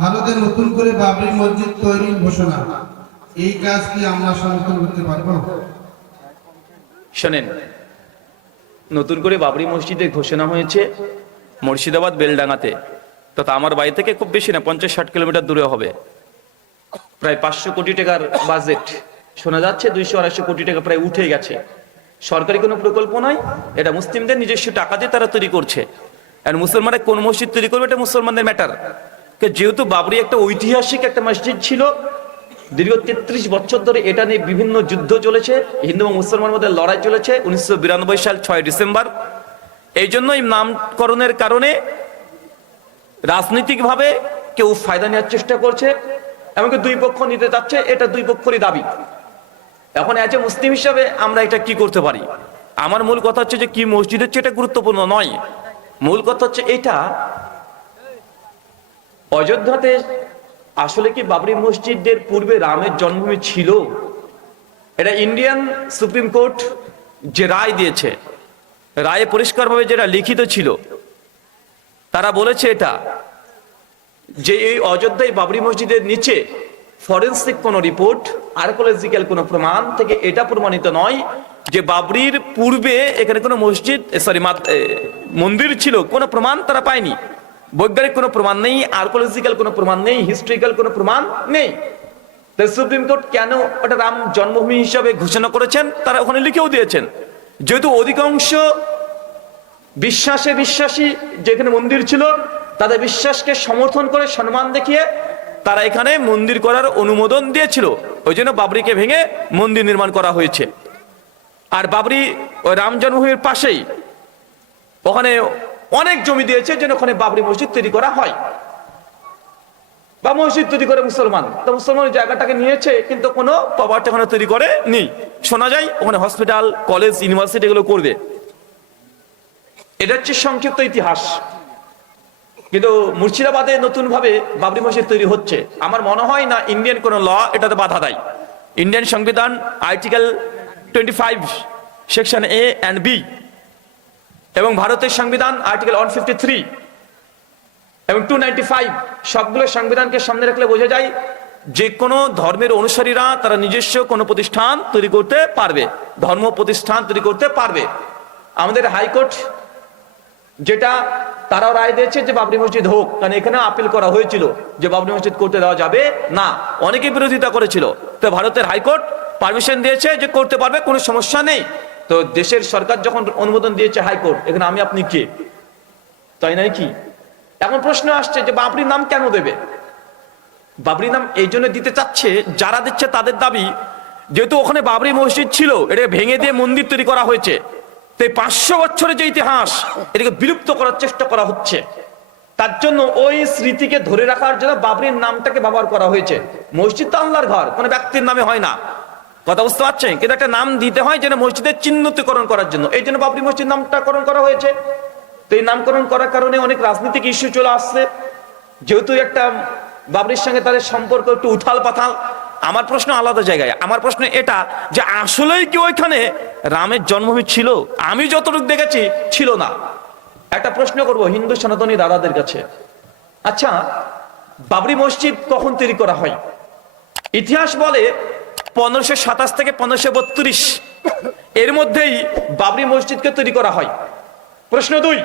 ভারতে নতুন করে বাবরি মসজিদ তৈরির ঘোষণা, এই কাজ কি আমরা সমর্থন করতে পারবো? শোনেন, নতুন করে বাবরি মসজিদের ঘোষণা হয়েছে মুর্শিদাবাদ বেলডাঙ্গাতে। তো আমার বাড়ি থেকে খুব বেশি না, 50-60 কিলোমিটার দূরে হবে। প্রায় 500 কোটি টাকার বাজেট, শোনা যাচ্ছে 200-250 কোটি টাকা প্রায় উঠে গেছে। সরকারি কোনো প্রকল্প নয়, এটা মুসলিমদের নিজস্ব টাকা দিয়ে তারা তৈরি করছে। আর মুসলমানরা কোন মসজিদ তৈরি করবে এটা মুসলমানদের ম্যাটার। যেহেতু বাবরি একটা ঐতিহাসিক একটা মসজিদ ছিল, দীর্ঘ 33 বছর ধরে এটা নিয়ে বিভিন্ন যুদ্ধ চলেছে, হিন্দু এবং মুসলমানের মধ্যে লড়াই চলেছে। 1992 সাল 6 ডিসেম্বর। এই জন্য এই নামকরণের কারণে রাজনৈতিকভাবে কেউ ফায়দা নেওয়ার চেষ্টা করছে, এমনকি দুই পক্ষ নিতে চাচ্ছে, এটা দুই পক্ষেরই দাবি। এখন এজ এ মুসলিম হিসাবে আমরা এটা কি করতে পারি? আমার মূল কথা হচ্ছে যে কি মসজিদ হচ্ছে এটা গুরুত্বপূর্ণ নয়। মূল কথা হচ্ছে এটা, অযোধ্যাতে আসলে কি বাবরি মসজিদের পূর্বে রামের জন্মভূমি ছিল? এটা ইন্ডিয়ান সুপ্রিম কোর্ট যে রায় দিয়েছে, রায়ে পরিষ্কারভাবে যেটা লিখিত ছিল, তারা বলেছে এটা যে এই অযোধ্যায় বাবরি মসজিদের নিচে ফরেন্সিক কোনো রিপোর্ট, আর্কিওলজিক্যাল কোনো প্রমাণ থেকে এটা প্রমাণিত নয় যে বাবরির পূর্বে এখানে কোনো মন্দির ছিল। কোনো প্রমাণ তারা পায়নি, বৈজ্ঞানিক কোনো প্রমাণ নেই, আর্কিওলজিক্যাল কোনো প্রমাণ নেই, হিস্ট্রিক্যাল কোনো প্রমাণ নেই। তাই সুপ্রিম কোর্ট কেন ওটা রাম জন্মভূমি হিসাবে ঘোষণা করেছেন, তারা ওখানে লিখেও দিয়েছেন। যেহেতু অধিকাংশ বিশ্বাসী যেখানে মন্দির ছিল, তাদের বিশ্বাসকে সমর্থন করে সম্মান দেখিয়ে তারা এখানে মন্দির করার অনুমোদন দিয়েছিল। ওই জন্য বাবরিকে ভেঙে মন্দির নির্মাণ করা হয়েছে। আর বাবরি ওই রাম জন্মভূমির পাশেই ওখানে অনেক জমি দিয়েছে যেন ওখানে বাবরি মসজিদ তৈরি করা হয় বা মসজিদ তৈরি করে মুসলমান। তো মুসলমান জায়গাটাকে নিয়েছে, কিন্তু কোনো প্রপার্টি ওখানে তৈরি করে নি। শোনা যায় ওখানে হসপিটাল, কলেজ, ইউনিভার্সিটি এগুলো করবে। এটা হচ্ছে সংক্ষিপ্ত ইতিহাস। কিন্তু মুর্শিদাবাদে নতুন ভাবে বাবরি মসজিদ তৈরি হচ্ছে। আমার মনে হয় না ইন্ডিয়ান কোন ল এটাতে বাধা দেয়। ইন্ডিয়ান সংবিধান article 25 section A and B এবং ভারতের সংবিধান আর্টিকেল 153 এবং 295, সবগুলো সংবিধানকে সামনে রাখলে বোঝা যায় যে কোনো ধর্মের অনুসারীরা তারা নিজস্ব কোনো প্রতিষ্ঠান তৈরি করতে পারবে, ধর্ম প্রতিষ্ঠান তৈরি করতে পারবে। আমাদের হাইকোর্ট যেটা তারাও রায় দিয়েছে যে বাবরি মসজিদ হোক, কারণ এখানে আপিল করা হয়েছিল যে বাবরি মসজিদ করতে দেওয়া যাবে না, অনেকে বিরোধিতা করেছিল। তো ভারতের হাইকোর্ট পারমিশন দিয়েছে যে করতে পারবে, কোনো সমস্যা নেই। তো দেশের সরকার যখন অনুমোদন দিয়েছে হাইকোর্ট, এখানে আমি আপনি কে? তাই নয় কি? এখন প্রশ্ন আসছে যে বাবরির নাম কেন দেবে? বাবরি নাম এই জন্য দিতে চাচ্ছে, যারা দিচ্ছে তাদের দাবি যেহেতু ওখানে বাবরি মসজিদ ছিল, এটা ভেঙে দিয়ে মন্দির তৈরি করা হয়েছে। 500 বছরের যে ইতিহাস, এটাকে বিলুপ্ত করার চেষ্টা করা হচ্ছে। তার জন্য ওই স্মৃতিকে ধরে রাখার জন্য বাবরির নামটাকে ব্যবহার করা হয়েছে। মসজিদ তো আল্লাহর ঘর, কোনো ব্যক্তির নামে হয় না, কথা বুঝতে পারছেন? কিন্তু একটা নাম দিতে হয় যেন মসজিদের চিহ্নিতকরণ করার জন্য, এই জন্য বাবরি মসজিদ নামকরণ করা হয়েছে। তো এই নামকরণ করার কারণে অনেক রাজনৈতিক ইস্যু চলে আসছে, যেহেতু একটা বাবরির সঙ্গে তাদের সম্পর্ক একটু উথাল পাথাল। আমার প্রশ্ন আলাদা জায়গায়। আমার প্রশ্ন এটা যে আসলেই কি ওইখানে রামের জন্মভূমি ছিল? আমি যতটুকু দেখেছি ছিল না। একটা প্রশ্ন করব হিন্দু সনাতনী দাদাদের কাছে, আচ্ছা বাবরি মসজিদ কখন তৈরি করা হয়? ইতিহাস বলে 1527 থেকে 1532 এর মধ্যেই বাবরি মসজিদকে তৈরি করা হয়। প্রশ্ন 2,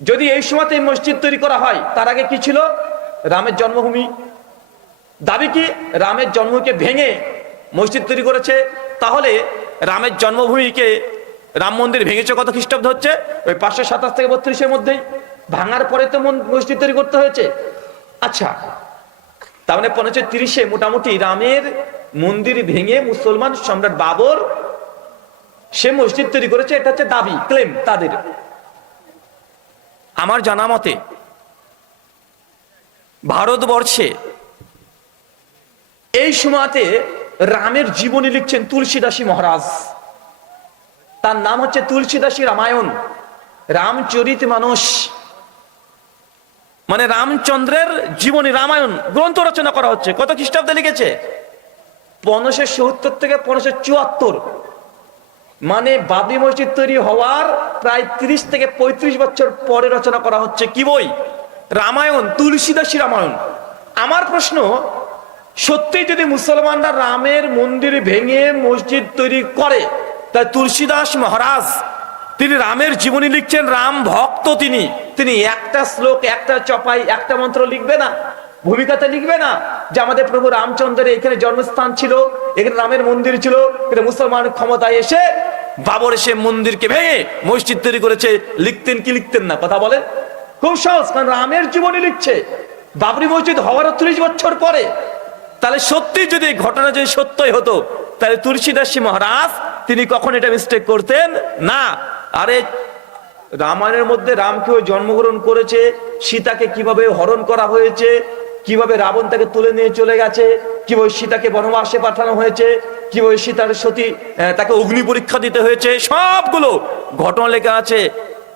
যদি এই সময়তে মসজিদ তৈরি করা হয়, তার আগে কি ছিল? রামের জন্মভূমি। দাবি কি রামের জন্মভূমিকে ভেঙে মসজিদ তৈরি করেছে। তাহলে রামের জন্মভূমিকে, রাম মন্দির ভেঙেছে কত খ্রিস্টাব্দ হচ্ছে? ওই 527 থেকে 32 মধ্যেই। ভাঙার পরে তো মসজিদ তৈরি করতে হয়েছে। আচ্ছা, তার মানে 1530 মোটামুটি রামের মন্দির ভেঙে মুসলমান সম্রাট বাবর সে মসজিদ তৈরি করেছে, এটা হচ্ছে দাবি, ক্লেম তাদের। আমার জানা মতে ভারতবর্ষে এই সময়তে রামের জীবনী লিখছেন তুলসীদাসী মহারাজ। তার নাম হচ্ছে তুলসীদাসী রামায়ণ, রামচরিত মানস, মানে রামচন্দ্রের জীবনী রামায়ণ গ্রন্থ রচনা করা হচ্ছে। কত খ্রিস্টাব্দে লিখেছে? 1570 থেকে 1574, মানে বাবরি মসজিদ তৈরি হওয়ার প্রায় 30 থেকে 35 বছর পরে রচনা করা হচ্ছে। কি বই? রামায়ণ তুলসীদাসী রামায়ণ। আমার প্রশ্ন, সত্যি যদি মুসলমানরা রামের মন্দির ভেঙে মসজিদ তৈরি করে, তাই তুলসীদাস মহারাজ তিনি রামের জীবনী লিখছেন, রাম ভক্ত তিনি একটা শ্লোক, একটা চপাই, একটা মন্ত্র লিখবে না, ভূমিকাতে লিখবে না যে আমাদের প্রভু রামচন্দ্রের এখানে জন্মস্থান ছিল, এখানে রামের মন্দির ছিল, কিন্তু মুসলমান ক্ষমতায় এসে বাবর এসে মন্দিরকে ভেঙে মসজিদ তৈরি করেছে, লিখতেন কি লিখতেন না? কথা বলেন। খুব সহজ, কারণ রামের জীবনী লিখছে বাবরি মসজিদ হওয়ার 30 বছর পরে। তাহলে সত্যি যদি এই ঘটনা যদি সত্যই হতো, তাহলে তুলসীদাসী মহারাজ তিনি কখন এটা মিস্টেক করতেন না। আরে রামায়ণের মধ্যে রাম কিভাবে জন্মগ্রহণ করেছে, সীতাকে কিভাবে হরণ করা হয়েছে, কিভাবে রাবণ তাকে তুলে নিয়ে চলে গেছে, কিভাবে সীতাকে বনবাসে পাঠানো হয়েছে, কিভাবে সীতার সতী তাকে অগ্নি পরীক্ষা দিতে হয়েছে, সবগুলো ঘটনা লেখা আছে।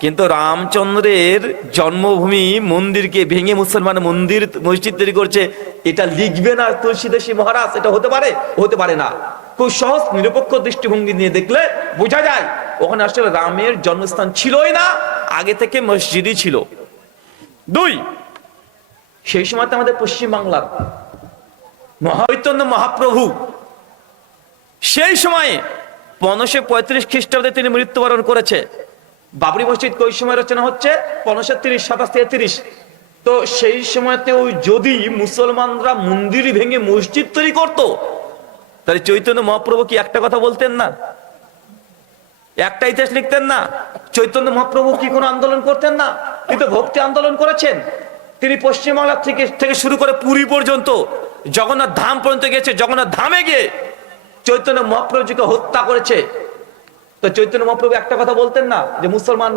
কিন্তু রামচন্দ্রের জন্মভূমি মন্দিরকে ভেঙে মুসলমান মন্দির মসজিদ তৈরি করছে, এটা লিখবে না তুলসীদাসী মহারাজ? এটা হতে পারে? হতে পারে না। খুব সহজ নিরপেক্ষ দৃষ্টিভঙ্গি নিয়ে দেখলে বোঝা যায় ওখানে আসলে রামের জন্মস্থান ছিলই না, আগে থেকে মসজিদই ছিল। 2, সেই সময় তো আমাদের পশ্চিম বাংলার মহাচৈতন্য মহাপ্রভু সেই সময়ে 1535 খ্রিস্টাব্দে তিনি মৃত্যুবরণ করেছে। বাবরি মসজিদ ওই সময় রচনা হচ্ছে 1530, 27 30। তো সেই সময়তেও যদি মুসলমানরা মন্দির ভেঙে মসজিদ তৈরি করতো, তাহলে চৈতন্য মহাপ্রভু কি একটা কথা বলতেন না? একটা ইতিহাস লিখতেন না? চৈতন্য মহাপ্রভু কি কোনো আন্দোলন করতেন না? কিন্তু ভক্তি আন্দোলন করেছেন। তিনি পশ্চিমবাংলা থেকে শুরু করে পুরী পর্যন্ত, জগন্নাথ ধাম পর্যন্ত গেছে। জগন্নাথ ধামে গিয়ে চৈতন্য মহাপ্রভুজিকে হত্যা করেছে। তো চৈতন্য মহাপ্রভু একটা কথা বলতেন না যে মুসলমান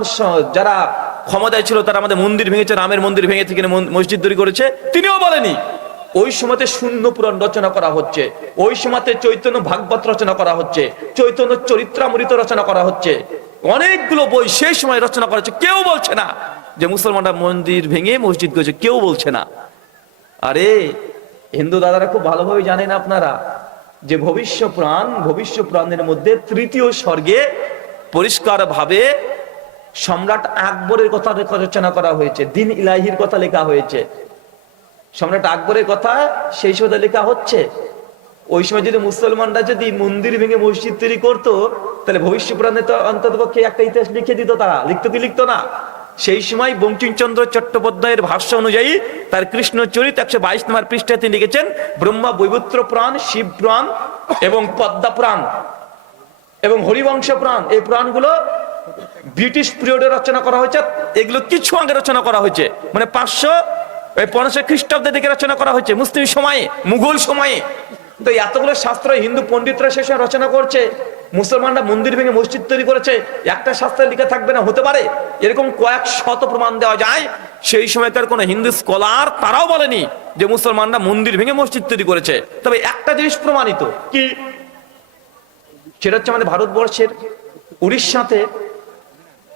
যারা ক্ষমতায় ছিল তারা আমাদের মন্দির ভেঙেছে, রামের মন্দির ভেঙে থেকে মসজিদ তৈরি করেছে? তিনিও বলেনি। ওই সময়তে শূন্য পুরাণ রচনা করা হচ্ছে, ওই সময়তে চৈতন্য ভাগবত রচনা করা হচ্ছে, চৈতন্য চরিত্রামৃত রচনা করা হচ্ছে, অনেকগুলো বই সেই সময় রচনা করা হচ্ছে। কেউ বলছে না যে মুসলমানরা মন্দির ভেঙে মসজিদ করেছে, কেউ বলছে না। আরে হিন্দু দাদারা খুব ভালোভাবে জানেন আপনারা যে ভবিষ্য পুরাণের মধ্যে 3য় স্বর্গে পরিষ্কার ভাবে সম্রাট আকবরের কথা রচনা করা হয়েছে, দিন ইলাহির কথা লেখা হয়েছে। সম্রাট আকবরের কথা সেই সময় লেখা হচ্ছে। ওই সময় যদি মুসলমানরা যদি মন্দির ভেঙে মসজিদ তৈরি করতো, তাহলে ভবিষ্য পুরাণে তো অন্ততপক্ষে একটা ইতিহাস লিখে দিত। তারা লিখতো কি লিখতো না? সেই সময় বঙ্কিমচন্দ্র চট্টোপাধ্যায়ের ভাষ্য অনুযায়ী তার কৃষ্ণ চরিত 122 নম্বর পৃষ্ঠায় তিনি লিখেছেন, ব্রহ্মা বৈবত্র পুরাণ, শিব পুরাণ এবং পদ্মা পুরাণ এবং হরিবংশ পুরাণ, এই পুরাণগুলো ব্রিটিশ পিরিয়ডে রচনা করা হয়েছে। এগুলো কিছু আগে রচনা করা হয়েছে, মানে 550 খ্রিস্টাব্দের দিকে রচনা করা হয়েছে, মুসলিম সময়ে, মুঘল সময়ে। তো এতগুলো শাস্ত্র হিন্দু পণ্ডিতরা সে সময় রচনা করছে, মুসলমানরা মন্দির ভেঙে মসজিদ তৈরি করেছে, একটা শাস্ত্রে লেখা থাকবে না? হতে পারে। এরকম কয়েক শত প্রমাণ দেওয়া যায়। সেই সময়কার কোন হিন্দু স্কলার তারাও বলেনি যে মুসলমানরা মন্দির ভেঙে মসজিদ তৈরি করেছে। তবে একটা জিনিস প্রমাণিত, কি সেটা হচ্ছে আমাদের ভারতবর্ষের উড়িষ্যাতে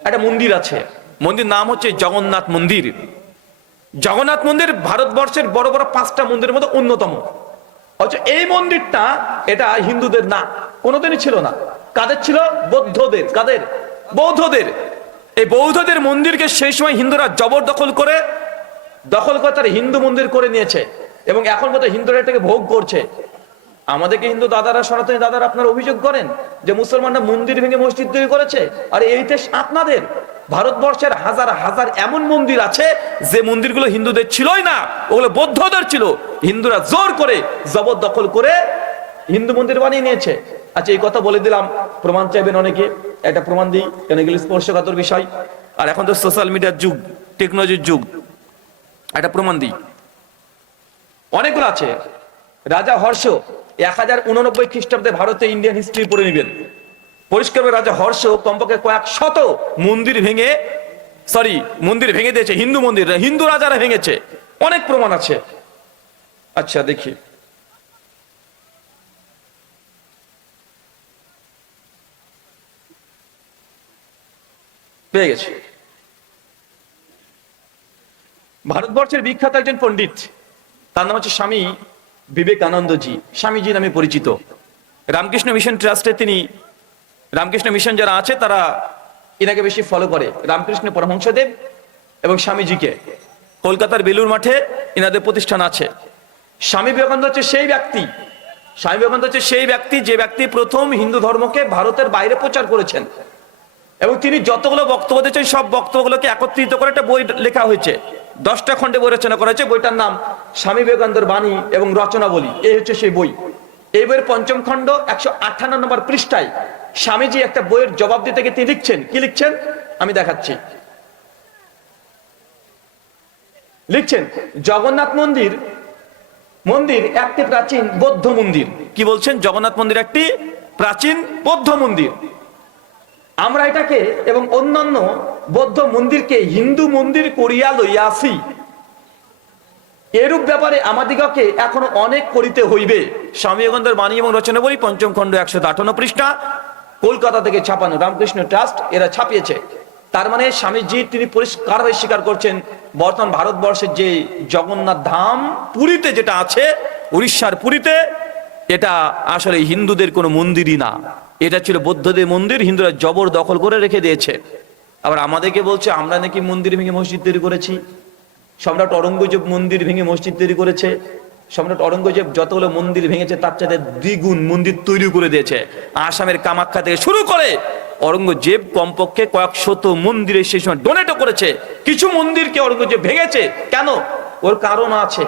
একটা মন্দির আছে, মন্দির নাম হচ্ছে জগন্নাথ মন্দির। জগন্নাথ মন্দির ভারতবর্ষের বড় বড় 5টা মন্দিরের মধ্যে অন্যতম। আচ্ছা, এই মন্দিরটা এটা হিন্দুদের না, কোনোদিনই ছিল না। কাদের ছিল? বৌদ্ধদের। কাদের? বৌদ্ধদের। এই বৌদ্ধদের মন্দিরকে সেই সময় হিন্দুরা জবরদখল করে তারা হিন্দু মন্দির করে নিয়েছে এবং এখন বোধহয় হিন্দুরা এটাকে ভোগ করছে। আমাদেরকে হিন্দু দাদারা, সনাতনী দাদারা আপনারা অভিযোগ করেন যে মুসলমানরা মন্দির ভেঙে মসজিদ তৈরি করেছে। আর এই দেশ আপনাদের। ভারতবর্ষের হাজার হাজার এমন মন্দির আছে যে মন্দিরগুলো হিন্দুদের ছিলই না, ওগুলো বৌদ্ধদের ছিল। হিন্দুরা জোর করে জবরদখল করে হিন্দু মন্দির বানিয়ে নিয়েছে। আচ্ছা, এই কথা বলে দিলাম, প্রমাণ চাইবেন অনেকে, একটা প্রমাণ দিই, কেন এগুলো স্পর্শকাতর বিষয়। আর এখন তো সোশ্যাল মিডিয়ার যুগ, টেকনোলজির যুগ, একটা প্রমাণ দিই। অনেকগুলো আছে। রাজা হর্ষ 1089 খ্রিস্টাব্দে ভারতে ইন্ডিয়ান হিস্ট্রি পড়ে নেবেন। পরিষ্কার রাজা হর্ষ কমপক্ষে কয়েক শত মন্দির ভেঙে দিয়েছে। হিন্দু মন্দির, হিন্দু রাজারা ভেঙেছে, অনেক প্রমাণ আছে। আচ্ছা দেখি, পেয়ে গেছে। ভারতবর্ষের বিখ্যাত একজন পণ্ডিত, তার নাম হচ্ছে স্বামী বিবেকানন্দজি, স্বামীজি নামে পরিচিত। রামকৃষ্ণ মিশন ট্রাস্টে তিনি, রামকৃষ্ণ মিশন যারা আছে তারা এনাকে বেশি ফলো করে, রামকৃষ্ণ পরমহংসদেব এবং স্বামীজিকে। কলকাতার বেলুর মাঠে এনাদের প্রতিষ্ঠান আছে। স্বামী বিবেকানন্দ হচ্ছে সেই ব্যক্তি, স্বামী বিবেকানন্দ হচ্ছে সেই ব্যক্তি যে ব্যক্তি প্রথম হিন্দু ধর্মকে ভারতের বাইরে প্রচার করেছেন, এবং তিনি যতগুলো বক্তব্য দিয়েছেন সব বক্তব্যগুলোকে একত্রিত করে একটা বই লেখা হয়েছে। 10টা খণ্ডে বই রচনা করা হয়েছে। বইটার নাম স্বামী বিবেকানন্দের বাণী এবং রচনাবলী। এই হচ্ছে সেই বই। এই বইয়ের 5ম খণ্ড 158 নম্বর পৃষ্ঠায় স্বামীজি একটা বইয়ের জবাব দিতে গিয়ে তিনি লিখছেন, কি লিখছেন আমি দেখাচ্ছি। লিখছেন, জগন্নাথ মন্দির একটি প্রাচীন বৌদ্ধ মন্দির। কি বলছেন? জগন্নাথ মন্দির একটি প্রাচীন বৌদ্ধ মন্দির। আমরা এটাকে এবং অন্যান্য বৌদ্ধ মন্দিরকে হিন্দু মন্দির করিয়া লইয়াছি। এরূপ ব্যাপারে আমাদিগকে এখনো অনেক করিতে হইবে। স্বামী বিবেকানন্দের বাণী এবং রচনাবলী 5ম খণ্ড 158 পৃষ্ঠা, কলকাতা থেকে ছাপানো, রামকৃষ্ণ ট্রাস্ট এরা ছাপিয়েছে। তার মানে স্বামীজি তিনি পরিষ্কারভাবে স্বীকার করছেন বর্তমান ভারতবর্ষের যে জগন্নাথ ধাম পুরীতে যেটা আছে, উড়িষ্যার পুরীতে, এটা আসলে হিন্দুদের কোনো মন্দিরই না, এটা ছিল বৌদ্ধদের মন্দির। হিন্দুরা জবর দখল করে রেখে দিয়েছে। আবার আমাদেরকে বলছে আমরা নাকি মন্দির ভেঙে মসজিদ তৈরি করেছি। সম্রাট অরঙ্গজেব মন্দির ভেঙে মসজিদ তৈরি করেছে। সম্রাট অরঙ্গজেব যতগুলো মন্দির ভেঙেছে তার চাইতে দ্বিগুণ মন্দির তৈরি করে দিয়েছে। আসামের কামাখ্যা থেকে শুরু করে অরঙ্গজেব কমপক্ষে কয়েক শত মন্দিরে সেই সময় ডোনেটও করেছে। কিছু মন্দিরকে অরঙ্গজেব ভেঙেছে। কেন? ওর কারণ আছে,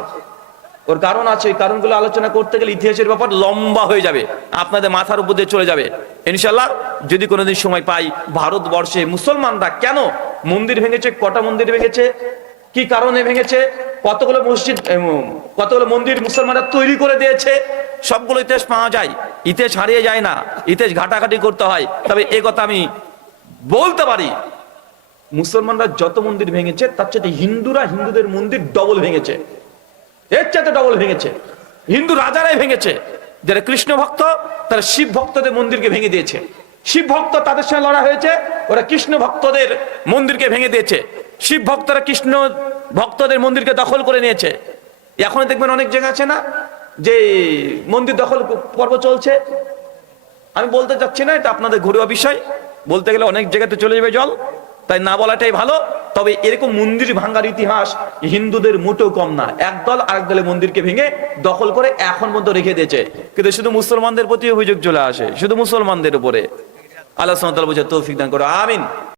ওর কারণ আছে। ওই কারণগুলো আলোচনা করতে গেলে ইতিহাসের ব্যাপার লম্বা হয়ে যাবে, আপনাদের মাথার উপর দিয়ে চলে যাবে। ইনশাল্লাহ যদি কোনোদিন সময় পাই, ভারতবর্ষে মুসলমানরা কেন মন্দির ভেঙেছে, কটা মন্দির ভেঙেছে, কি কারণে ভেঙেছে, কতগুলো মসজিদ, কতগুলো মন্দির মুসলমানরা তৈরি করে দিয়েছে, সবগুলো ইতিহাস পাওয়া যায়। ইতিহাস হারিয়ে যায় না, ইতিহাস ঘাটাঘাটি করতে হয়। তবে এ কথা আমি বলতে পারি, মুসলমানরা যত মন্দির ভেঙেছে তার চাইতে হিন্দুদের মন্দির ডবল ভেঙেছে, এর চাইতে ডবল ভেঙেছে। হিন্দু রাজারাই ভেঙেছে। যারা কৃষ্ণ ভক্ত তারা শিব ভক্তদের মন্দিরকে ভেঙে দিয়েছে। শিব ভক্ত তাদের সঙ্গে লড়া হয়েছে, ওরা কৃষ্ণ ভক্তদের মন্দিরকে ভেঙে দিয়েছে। শিব ভক্তরা কৃষ্ণ ভক্তদের মন্দিরকে দখল করে নিয়েছে। এখন দেখবেন অনেক জায়গা আছে না যে মন্দির দখল পর্ব চলছে। আমি বলতে চাচ্ছি না, এটা আপনাদের ঘরোয়া বিষয়, বলতে গেলে অনেক জায়গাতে চলে যাবে জল, তাই না বলাটাই ভালো। তবে এরকম মন্দির ভাঙার ইতিহাস হিন্দুদের মোটেও কম না। একদল আরেক দলের মন্দিরকে ভেঙে দখল করে এখন পর্যন্ত রেখে দিয়েছে। কিন্তু শুধু মুসলমানদের প্রতি অভিযোগ চলে আসে, শুধু মুসলমানদের উপরে। আল্লাহ সুবহানাহু ওয়া তাআলা বুঝে তৌফিক দান করো, আমিন।